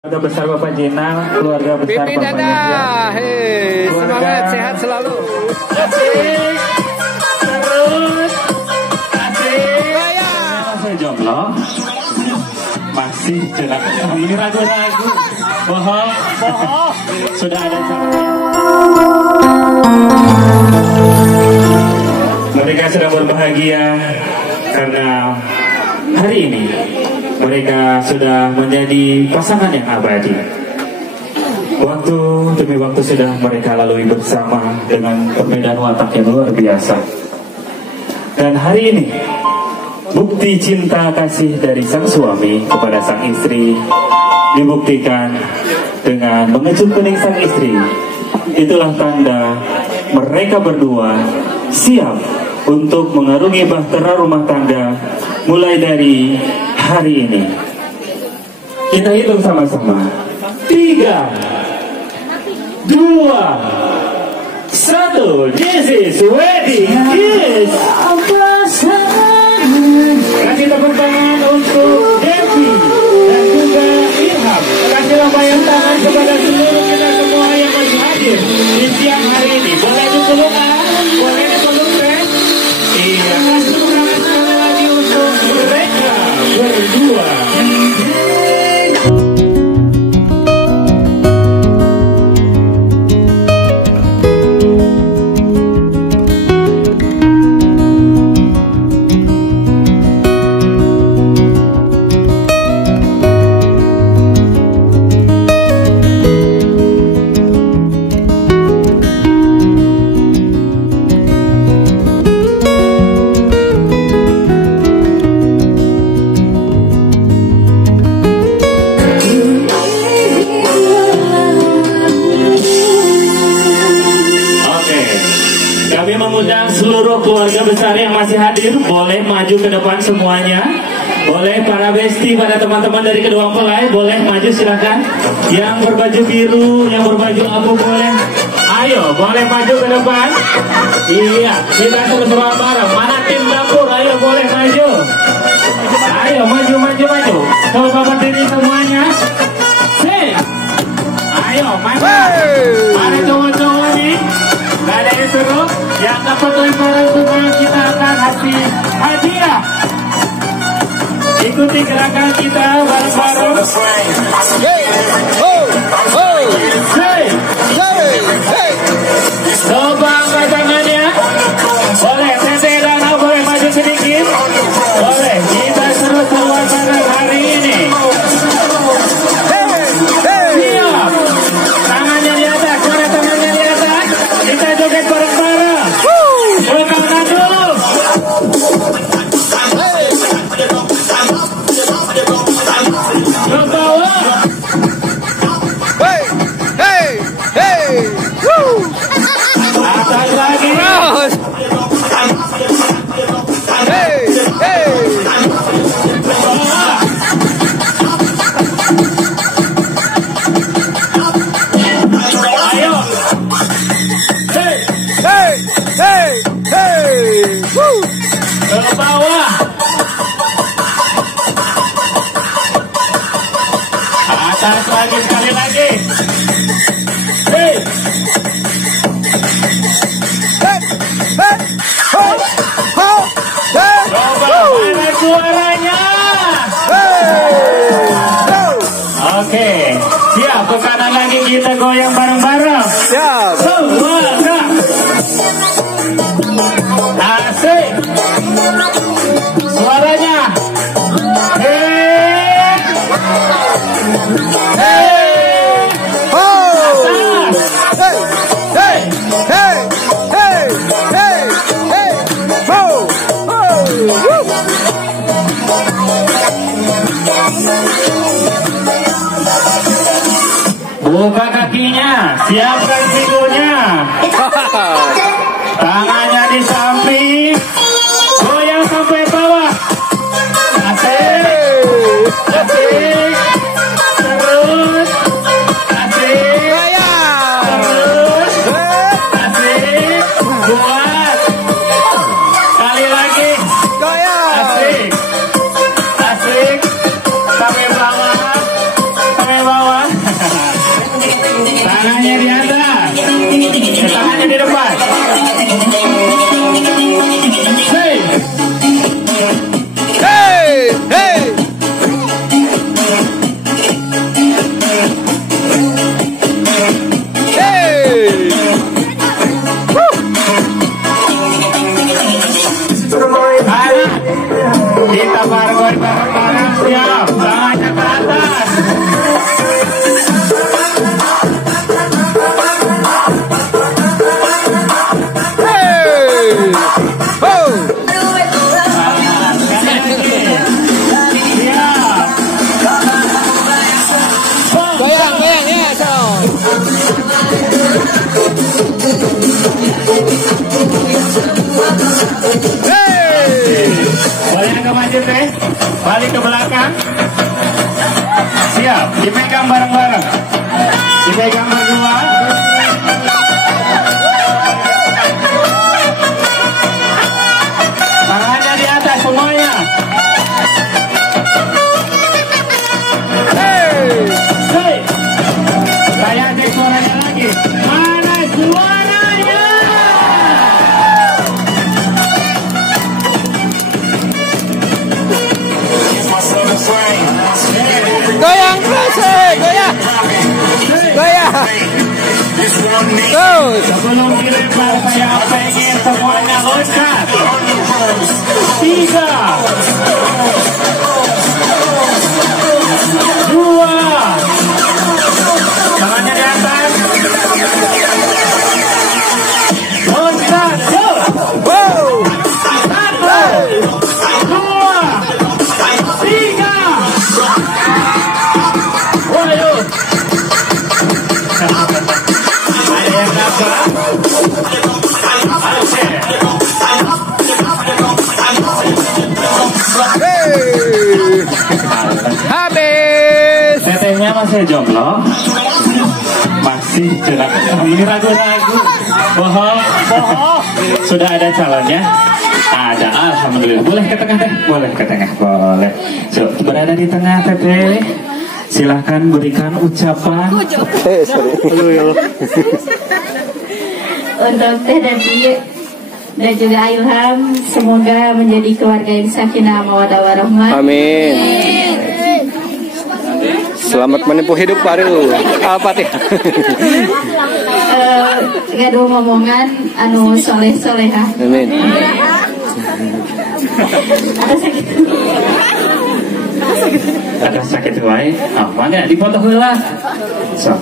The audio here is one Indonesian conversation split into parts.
Keluarga besar Bapak Jenal, keluarga besar Pipi Bapak Dada, hei, semangat, sehat selalu. Asik, terus, asik. Saya jomblo, masih jelas. Ini ragu-ragu, bohong, sudah ada caranya. Mereka sedang berbahagia karena hari ini mereka sudah menjadi pasangan yang abadi. Waktu demi waktu sudah mereka lalui bersama dengan perbedaan watak yang luar biasa. Dan hari ini, bukti cinta kasih dari sang suami kepada sang istri dibuktikan dengan mengecup kening sang istri. Itulah tanda mereka berdua siap untuk mengarungi bahtera rumah tangga mulai dari hari ini. Kita hitung sama-sama. 3, 2, 1. This is wedding kiss. Kasih tepuk tangan untuk Devi dan juga Ilham. Kasih lambaian tangan kepada seluruh kita semua yang masih hadir di siang hari ini. Boleh dipeluk A, boleh dipeluk B. Iya, kasih tepuk tangan sekali lagi untuk mereka berdua. Kami mengundang seluruh keluarga besar yang masih hadir, boleh maju ke depan semuanya. Boleh para besti, para teman-teman dari kedua mempelai, boleh maju silakan. Yang berbaju biru, yang berbaju abu boleh. Ayo, boleh maju ke depan. Iya, kita sama-sama bareng. Mana tim dapur? Ayo, boleh maju. Ayo, maju. Coba berdiri semuanya. Sing. Ayo, maju. Ada cowok-cowok nih. Gak ada yang seru. Yang dapat lemparan semua kita akan kasih hadiah. Ikuti gerakan kita bareng-bareng. Coba angkat tangannya. Boleh tete dan boleh maju sedikit. Boleh kita seru suasana hari ini. Siap. Tangannya di atas. Mana tangannya di atas? Kita joget bareng-bareng. Tangan dulu. Ke bawah. Atas lagi. Ayo. Ke bawah. Atas lagi, sekali lagi. Hey. Coba mana suaranya? Oke, siap. Ke kanan lagi kita goyang bareng-bareng. Siap. Semuanya. Asik. Suaranya. Buka kakinya, siapkan sikunya. Tangannya di samping, goyang sampai bawah. Asik, asik, terus, asik, terus, asik, buat. Sekali lagi, asik, asik, sampai bawah, sampai bawah. Tangannya di atas, tangannya di depan. Hey, Hey, hey. Hey. kita bareng bareng siap, tangannya ke atas. Hey. Oh. Goyang, goyang ya, dong. Hey. Boleh agak maju teh, balik ke belakang. Siap, dipegang bareng-bareng. Dipegang berdua. Tangannya di atas semuanya. Hey. Hey. Saya cek suaranya lagi. Mana suaranya? Goyang terus, hey. Goyang. Goyang. Terus. Sebelum dilempar saya pengen semuanya loncat. 3, 2, tangannya di atas. Loncat. Wow. 1, 2, 3. Waduh. Ada yang dapat. Hey. Habis. Tetehnya masih jomblo. Masih jelas. Ini ragu-ragu. Bohong. Sudah ada calonnya. Ada, alhamdulillah. Boleh ke tengah teh? Boleh ke tengah, boleh. So, berada di tengah teteh. Silahkan berikan ucapan. Untuk Teh Devi dan juga Ilham, semoga menjadi keluarga yang sakinah mawaddah warahmah. Amin. Selamat menempuh hidup baru. Al-Fatihah. Gaduh ngomongan anu soleh-solehah. Amin. Ada sakit wae. Mana dipoto heula. So,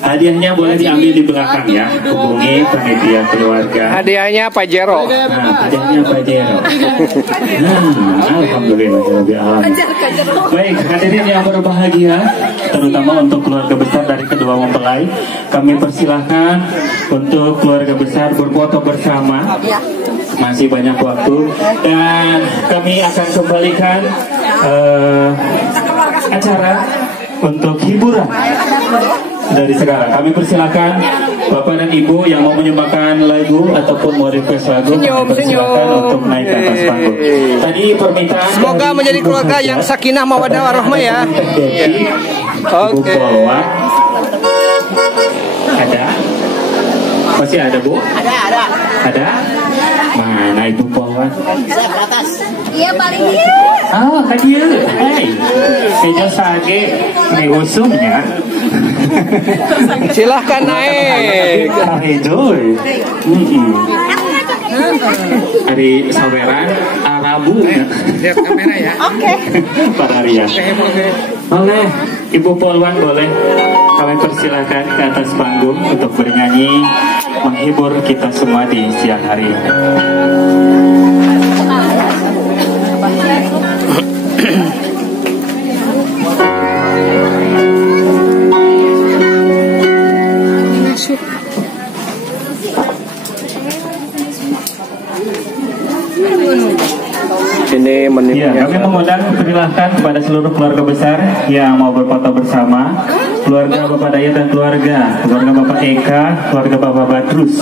hadiahnya boleh diambil di belakang ya. Hubungi panitia keluarga. Hadiahnya Pak Jero. Nah, hadiahnya Pak Jero. Alhamdulillah. Baik, hadirin yang berbahagia, terutama untuk keluarga besar dari kedua mempelai, kami persilahkan untuk keluarga besar berfoto bersama. Masih banyak waktu dan kami akan kembalikan acara untuk hiburan dari sekarang. Kami persilakan Bapak dan Ibu yang mau menyumbangkan lagu ataupun mau request lagu, persilakan untuk naik ke atas panggung. Tadi permintaan Semoga menjadi keluarga yang sakinah mawaddah warahmah ya. Oke. Ada? Masih ada, Bu? Ada. Ada? Mana Ibu Polwan? Saya ke atas. Iya paling Ah, kadieu. Hei. Kejo sage negosumnya. Silahkan naik. Kejo. Dari saweran Arabu ya. Lihat kamera ya. Oke. Para Ria. Boleh, Ibu Polwan boleh. Kami persilahkan ke atas panggung untuk bernyanyi menghibur kita semua di siang hari ini. Ini Ya, kami mengundang persilahkan kepada seluruh keluarga besar yang mau berfoto bersama, keluarga Bapak Dayat dan keluarga Bapak Eka, keluarga Bapak Badrus,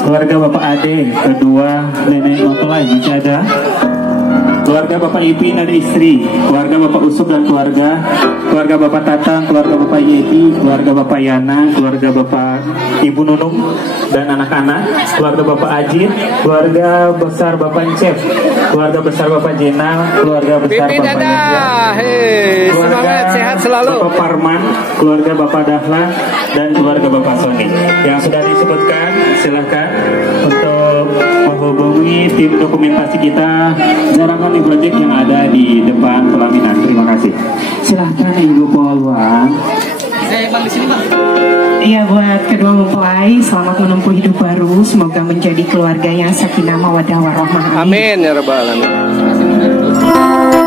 keluarga Bapak Ade, kedua nenek mempelai masih ada. keluarga Bapak Ipin dan istri, keluarga Bapak Usop dan keluarga Bapak Tatang, keluarga Bapak Yeti, keluarga Bapak Yana, keluarga Bapak Ibu Nunung dan anak-anak, keluarga Bapak Ajit, keluarga besar Bapak Encep, keluarga besar Bapak Jena, keluarga besar Pipi Bapak Dada. Yahya, Hei, semangat sehat selalu. Bapak Parman, keluarga Bapak Dahlan, dan keluarga Bapak Sony. Yang sudah disebutkan, silahkan untuk menghubungi tim dokumentasi kita Jarangan Project yang ada di depan pelaminan. Terima kasih. Silahkan Ibu Polwan. Iya, buat kedua mempelai selamat menempuh hidup baru, semoga menjadi keluarga yang sakinah mawaddah warahmah. Amin ya rabbal alamin.